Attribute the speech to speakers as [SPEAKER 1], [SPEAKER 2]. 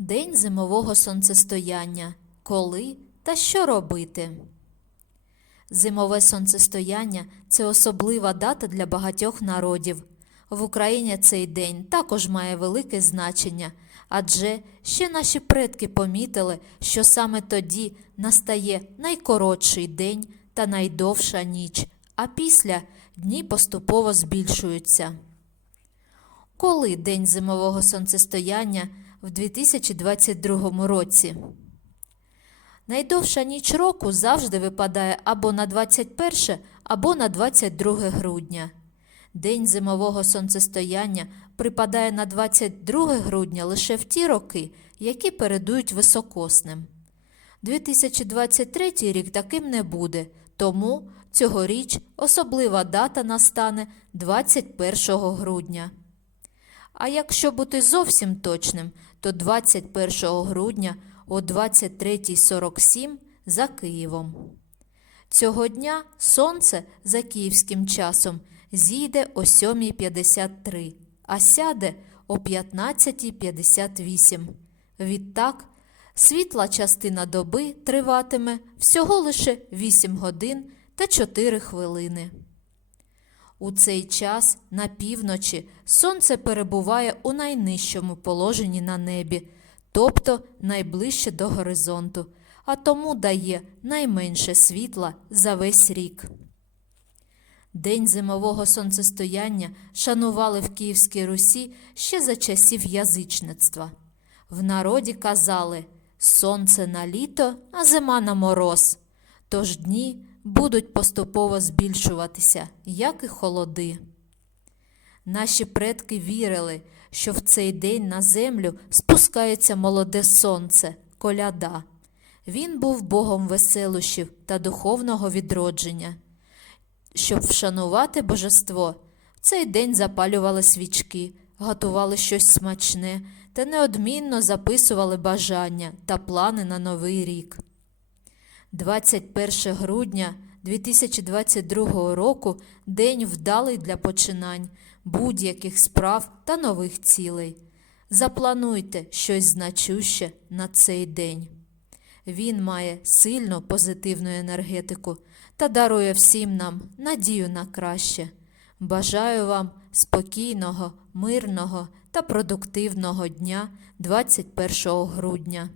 [SPEAKER 1] День зимового сонцестояння. Коли та що робити? Зимове сонцестояння це особлива дата для багатьох народів. В Україні цей день також має велике значення, адже ще наші предки помітили, що саме тоді настає найкоротший день та найдовша ніч, а після дні поступово збільшуються. Коли день зимового сонцестояння в 2022 році? Найдовша ніч року завжди випадає або на 21 або на 22 грудня. День зимового сонцестояння припадає на 22 грудня лише в ті роки, які передують високосним. 2023 рік таким не буде, тому цьогоріч особлива дата настане 21 грудня. А якщо бути зовсім точним, то 21 грудня о 23.47 за Києвом. Цього дня сонце за київським часом зійде о 7.53, а сяде о 15.58. Відтак, світла частина доби триватиме всього лише 8 годин та 4 хвилини. У цей час на півночі сонце перебуває у найнижчому положенні на небі, тобто найближче до горизонту, а тому дає найменше світла за весь рік. День зимового сонцестояння шанували в Київській Русі ще за часів язичництва. В народі казали сонце на літо, а зима на мороз. Тож дні будуть поступово збільшуватися, як і холоди. Наші предки вірили, що в цей день на землю спускається молоде сонце, коляда. Він був богом веселощів та духовного відродження. Щоб вшанувати божество, в цей день запалювали свічки, готували щось смачне та неодмінно записували бажання та плани на новий рік. 21 грудня 2022 року день вдалий для починань будь-яких справ та нових цілей. Заплануйте щось значуще на цей день. Він має сильну позитивну енергетику та дарує всім нам надію на краще. Бажаю вам спокійного, мирного та продуктивного дня 21 грудня.